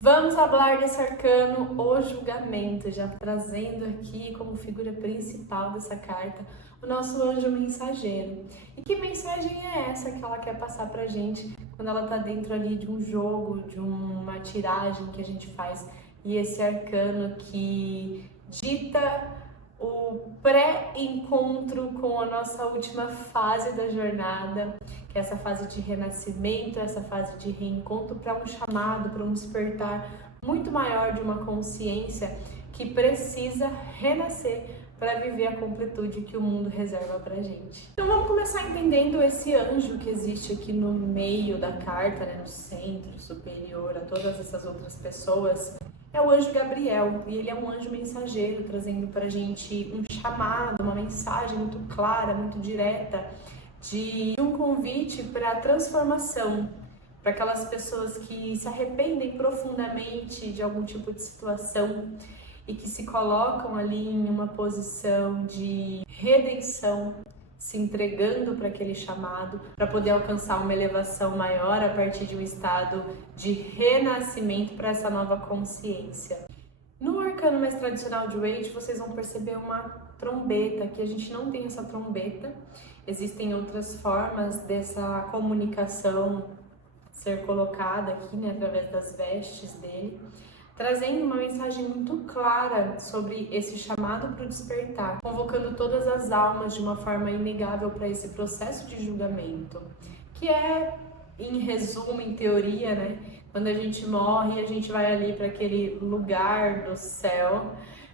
Vamos falar desse arcano, o julgamento, já trazendo aqui como figura principal dessa carta o nosso anjo mensageiro. E que mensagem é essa que ela quer passar pra gente quando ela tá dentro ali de um jogo, de uma tiragem que a gente faz? E esse arcano que dita o pré-encontro com a nossa última fase da jornada, que é essa fase de renascimento, essa fase de reencontro para um chamado, para um despertar muito maior de uma consciência que precisa renascer para viver a completude que o mundo reserva para gente. Então vamos começar entendendo esse anjo que existe aqui no meio da carta, né, no centro superior a todas essas outras pessoas. É o anjo Gabriel, e ele é um anjo mensageiro, trazendo para a gente um chamado, uma mensagem muito clara, muito direta, de um convite para a transformação, para aquelas pessoas que se arrependem profundamente de algum tipo de situação e que se colocam ali em uma posição de redenção, se entregando para aquele chamado, para poder alcançar uma elevação maior a partir de um estado de renascimento para essa nova consciência. No arcano mais tradicional de Wade, vocês vão perceber uma trombeta, que a gente não tem essa trombeta. Existem outras formas dessa comunicação ser colocada aqui, né, através das vestes dele, trazendo uma mensagem muito clara sobre esse chamado para o despertar, convocando todas as almas de uma forma inegável para esse processo de julgamento, que é, em resumo, em teoria, né, quando a gente morre, a gente vai ali para aquele lugar do céu,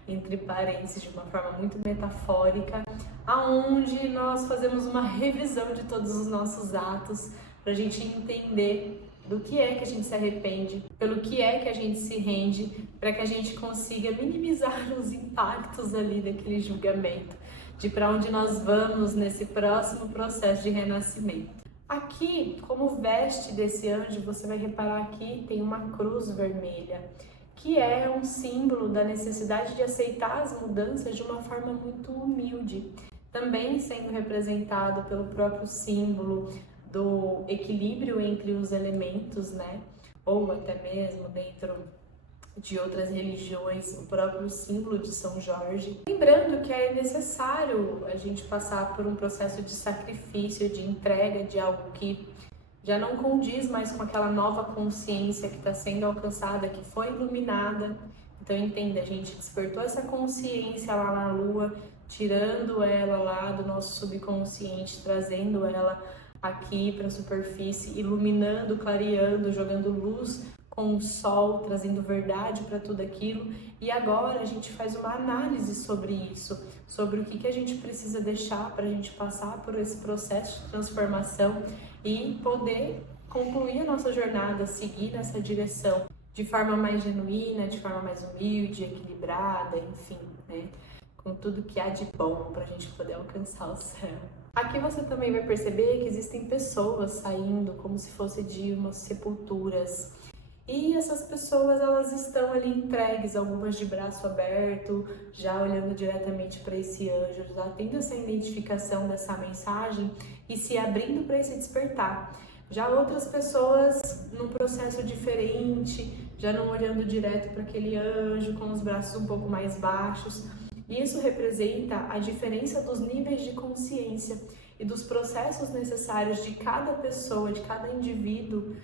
entre parênteses, de uma forma muito metafórica, aonde nós fazemos uma revisão de todos os nossos atos, para a gente entender do que é que a gente se arrepende, pelo que é que a gente se rende, para que a gente consiga minimizar os impactos ali daquele julgamento, de para onde nós vamos nesse próximo processo de renascimento. Aqui, como veste desse anjo, você vai reparar que tem uma cruz vermelha, que é um símbolo da necessidade de aceitar as mudanças de uma forma muito humilde, também sendo representado pelo próprio símbolo do equilíbrio entre os elementos, né? Ou até mesmo dentro de outras religiões, o próprio símbolo de São Jorge. Lembrando que é necessário a gente passar por um processo de sacrifício, de entrega de algo que já não condiz mais com aquela nova consciência que está sendo alcançada, que foi iluminada. Então entenda, a gente despertou essa consciência lá na Lua, tirando ela lá do nosso subconsciente, trazendo ela aqui para a superfície, iluminando, clareando, jogando luz com o sol, trazendo verdade para tudo aquilo. E agora a gente faz uma análise sobre isso, sobre o que a gente precisa deixar para a gente passar por esse processo de transformação e poder concluir a nossa jornada, seguir nessa direção de forma mais genuína, de forma mais humilde, equilibrada, enfim, né? Com tudo que há de bom para a gente poder alcançar o céu. Aqui você também vai perceber que existem pessoas saindo como se fosse de umas sepulturas. E essas pessoas, elas estão ali entregues, algumas de braço aberto, já olhando diretamente para esse anjo, já tendo essa identificação dessa mensagem e se abrindo para esse despertar. Já outras pessoas num processo diferente, já não olhando direto para aquele anjo, com os braços um pouco mais baixos. Isso representa a diferença dos níveis de consciência e dos processos necessários de cada pessoa, de cada indivíduo,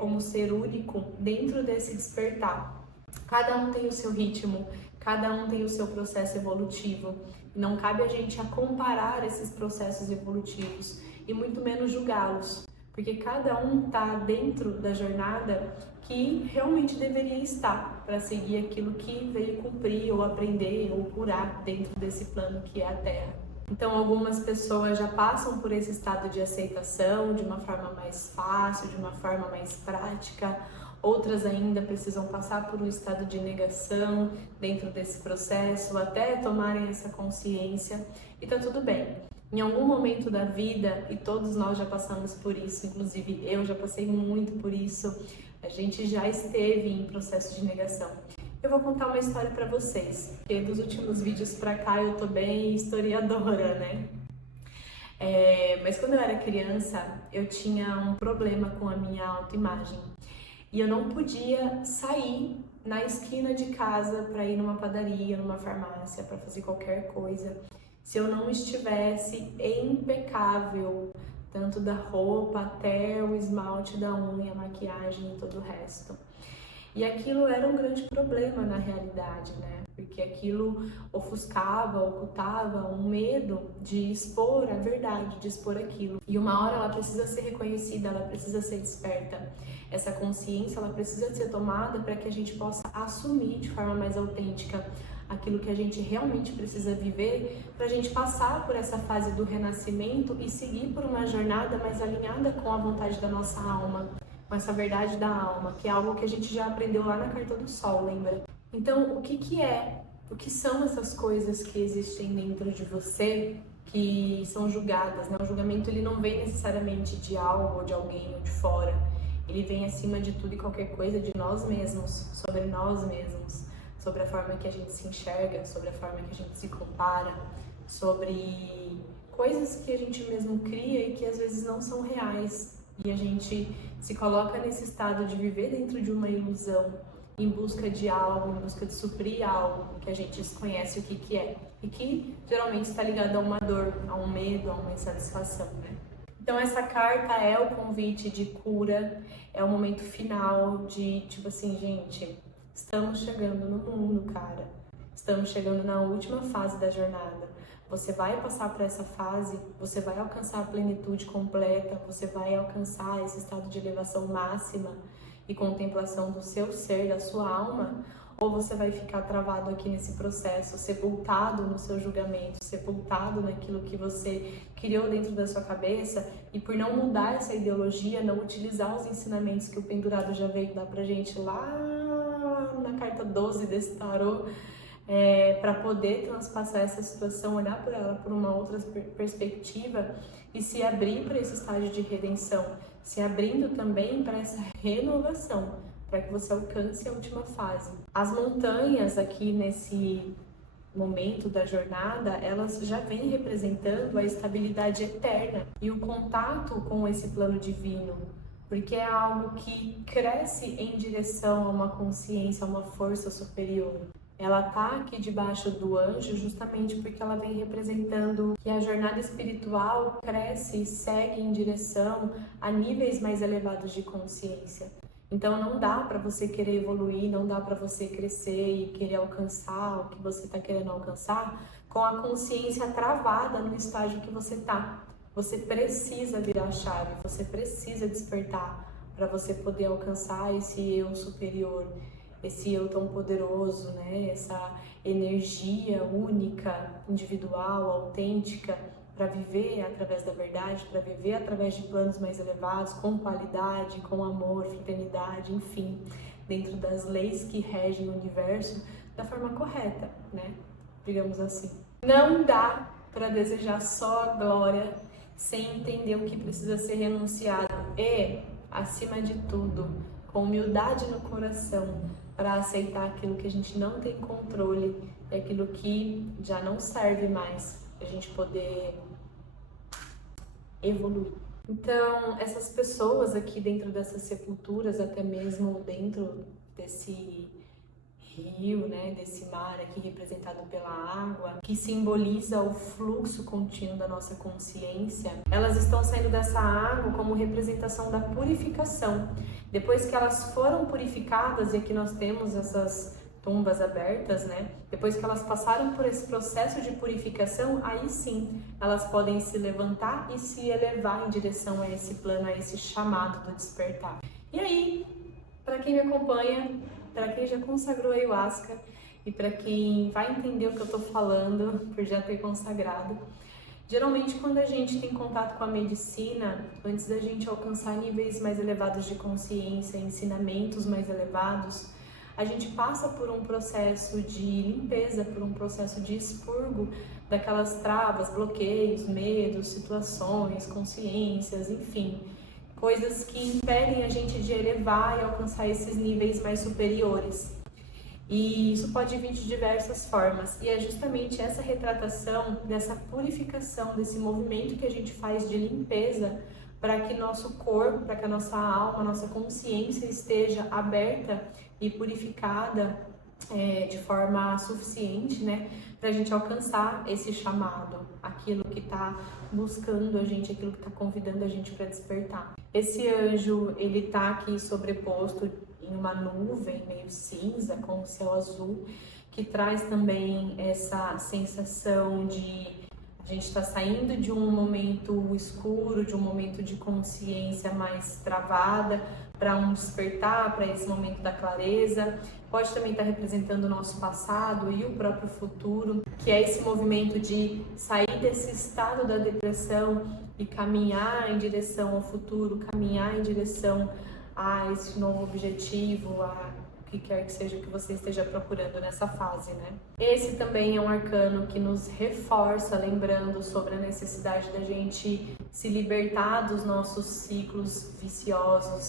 como ser único dentro desse despertar. Cada um tem o seu ritmo, cada um tem o seu processo evolutivo. Não cabe a gente a comparar esses processos evolutivos e muito menos julgá-los, porque cada um está dentro da jornada que realmente deveria estar para seguir aquilo que veio cumprir ou aprender ou curar dentro desse plano que é a Terra. Então algumas pessoas já passam por esse estado de aceitação de uma forma mais fácil, de uma forma mais prática, outras ainda precisam passar por um estado de negação dentro desse processo até tomarem essa consciência, e tá tudo bem. Em algum momento da vida, e todos nós já passamos por isso, inclusive eu já passei muito por isso, a gente já esteve em processo de negação. Eu vou contar uma história para vocês, porque dos últimos vídeos pra cá eu tô bem historiadora, né? Mas quando eu era criança, eu tinha um problema com a minha autoimagem. E eu não podia sair na esquina de casa para ir numa padaria, numa farmácia, para fazer qualquer coisa, se eu não estivesse impecável, tanto da roupa até o esmalte da unha, a maquiagem e todo o resto. E aquilo era um grande problema na realidade, né? Porque aquilo ofuscava, ocultava um medo de expor a verdade, de expor aquilo. E uma hora ela precisa ser reconhecida, ela precisa ser desperta. Essa consciência, ela precisa ser tomada para que a gente possa assumir de forma mais autêntica aquilo que a gente realmente precisa viver, para a gente passar por essa fase do renascimento e seguir por uma jornada mais alinhada com a vontade da nossa alma, com essa verdade da alma, que é algo que a gente já aprendeu lá na Carta do Sol, lembra? Então, o que são essas coisas que existem dentro de você que são julgadas, né? O julgamento, ele não vem necessariamente de algo ou de alguém ou de fora, ele vem acima de tudo e qualquer coisa de nós mesmos, sobre nós mesmos, sobre a forma que a gente se enxerga, sobre a forma que a gente se compara, sobre coisas que a gente mesmo cria e que às vezes não são reais. E a gente se coloca nesse estado de viver dentro de uma ilusão, em busca de algo, em busca de suprir algo que a gente desconhece o que é. E que geralmente está ligado a uma dor, a um medo, a uma insatisfação, né? Então essa carta é o convite de cura, é o momento final de, tipo assim, gente, estamos chegando no mundo, cara. Estamos chegando na última fase da jornada. Você vai passar por essa fase, você vai alcançar a plenitude completa, você vai alcançar esse estado de elevação máxima e contemplação do seu ser, da sua alma, ou você vai ficar travado aqui nesse processo, sepultado no seu julgamento, sepultado naquilo que você criou dentro da sua cabeça, e por não mudar essa ideologia, não utilizar os ensinamentos que o pendurado já veio dar pra gente lá na carta 12 desse tarô, para poder transpassar essa situação, olhar por ela por uma outra perspectiva e se abrir para esse estágio de redenção, se abrindo também para essa renovação, para que você alcance a última fase. As montanhas aqui nesse momento da jornada, elas já vêm representando a estabilidade eterna e o contato com esse plano divino, porque é algo que cresce em direção a uma consciência, a uma força superior. Ela está aqui debaixo do anjo justamente porque ela vem representando que a jornada espiritual cresce e segue em direção a níveis mais elevados de consciência. Então não dá para você querer evoluir, não dá para você crescer e querer alcançar o que você está querendo alcançar com a consciência travada no estágio que você está. Você precisa virar a chave, você precisa despertar para você poder alcançar esse eu superior, esse eu tão poderoso, né? Essa energia única, individual, autêntica, para viver através da verdade, para viver através de planos mais elevados, com qualidade, com amor, fraternidade, enfim, dentro das leis que regem o universo da forma correta, né? Digamos assim. Não dá para desejar só a glória sem entender o que precisa ser renunciado e, acima de tudo, com humildade no coração, para aceitar aquilo que a gente não tem controle e aquilo que já não serve mais, a gente poder evoluir. Então, essas pessoas aqui dentro dessas sepulturas, até mesmo dentro desse rio, né, desse mar aqui representado pela água, que simboliza o fluxo contínuo da nossa consciência, elas estão saindo dessa água como representação da purificação. Depois que elas foram purificadas, e aqui nós temos essas tumbas abertas, né? Depois que elas passaram por esse processo de purificação, aí sim elas podem se levantar e se elevar em direção a esse plano, a esse chamado do despertar. E aí, para quem me acompanha, para quem já consagrou a Ayahuasca e para quem vai entender o que eu estou falando por já ter consagrado, geralmente quando a gente tem contato com a medicina, antes da gente alcançar níveis mais elevados de consciência, ensinamentos mais elevados, a gente passa por um processo de limpeza, por um processo de expurgo daquelas travas, bloqueios, medos, situações, consciências, enfim, coisas que impedem a gente de elevar e alcançar esses níveis mais superiores. E isso pode vir de diversas formas, e é justamente essa retratação, dessa purificação, desse movimento que a gente faz de limpeza para que nosso corpo, para que a nossa alma, a nossa consciência esteja aberta e purificada de forma suficiente, né, para a gente alcançar esse chamado, aquilo que está buscando a gente, aquilo que está convidando a gente para despertar. Esse anjo, ele está aqui sobreposto em uma nuvem meio cinza, com o céu azul, que traz também essa sensação de a gente está saindo de um momento escuro, de um momento de consciência mais travada, para um despertar, para esse momento da clareza. Pode também estar representando o nosso passado e o próprio futuro, que é esse movimento de sair desse estado da depressão e caminhar em direção ao futuro, caminhar em direção a esse novo objetivo, a que quer que seja que você esteja procurando nessa fase, né? Esse também é um arcano que nos reforça, lembrando sobre a necessidade da gente se libertar dos nossos ciclos viciosos,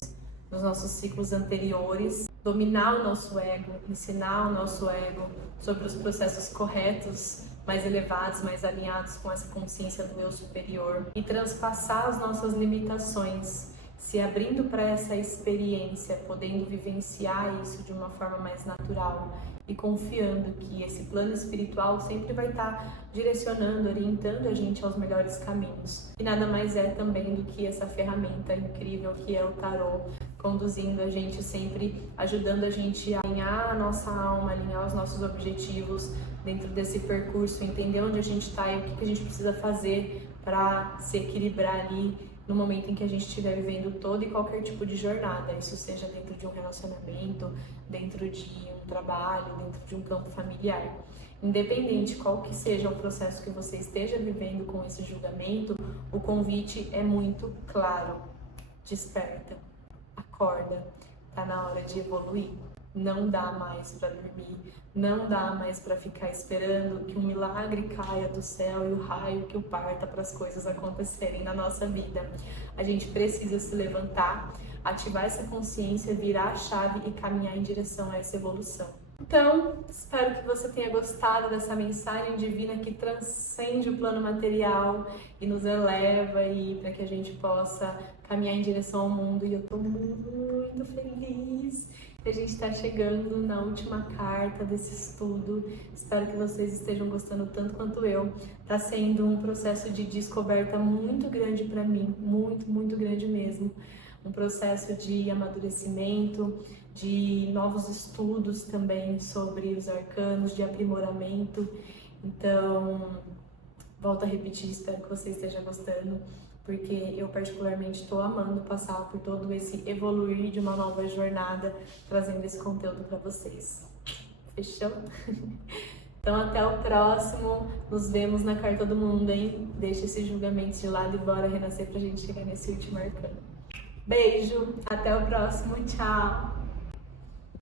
dos nossos ciclos anteriores, dominar o nosso ego, ensinar o nosso ego sobre os processos corretos, mais elevados, mais alinhados com essa consciência do eu superior e transpassar as nossas limitações, se abrindo para essa experiência, podendo vivenciar isso de uma forma mais natural e confiando que esse plano espiritual sempre vai estar direcionando, orientando a gente aos melhores caminhos. E nada mais é também do que essa ferramenta incrível que é o tarô, conduzindo a gente sempre, ajudando a gente a alinhar a nossa alma, alinhar os nossos objetivos dentro desse percurso, entender onde a gente está e o que a gente precisa fazer para se equilibrar ali no momento em que a gente estiver vivendo todo e qualquer tipo de jornada, isso seja dentro de um relacionamento, dentro de um trabalho, dentro de um campo familiar. Independente qual que seja o processo que você esteja vivendo com esse julgamento, o convite é muito claro. Desperta, acorda, tá na hora de evoluir. Não dá mais para dormir, não dá mais para ficar esperando que um milagre caia do céu e o raio que o parta para as coisas acontecerem na nossa vida. A gente precisa se levantar, ativar essa consciência, virar a chave e caminhar em direção a essa evolução. Então, espero que você tenha gostado dessa mensagem divina que transcende o plano material e nos eleva e para que a gente possa caminhar em direção ao mundo. E eu estou muito feliz que a gente está chegando na última carta desse estudo. Espero que vocês estejam gostando tanto quanto eu. Está sendo um processo de descoberta muito grande para mim, muito grande mesmo. Um processo de amadurecimento, de novos estudos também sobre os arcanos, de aprimoramento. Então, volto a repetir, espero que você esteja gostando, porque eu particularmente estou amando passar por todo esse evoluir de uma nova jornada, trazendo esse conteúdo para vocês. Fechou? Então até o próximo, nos vemos na Carta do Mundo, hein? Deixa esse julgamento de lado e bora renascer pra gente chegar nesse último arcano. Beijo, até o próximo, tchau!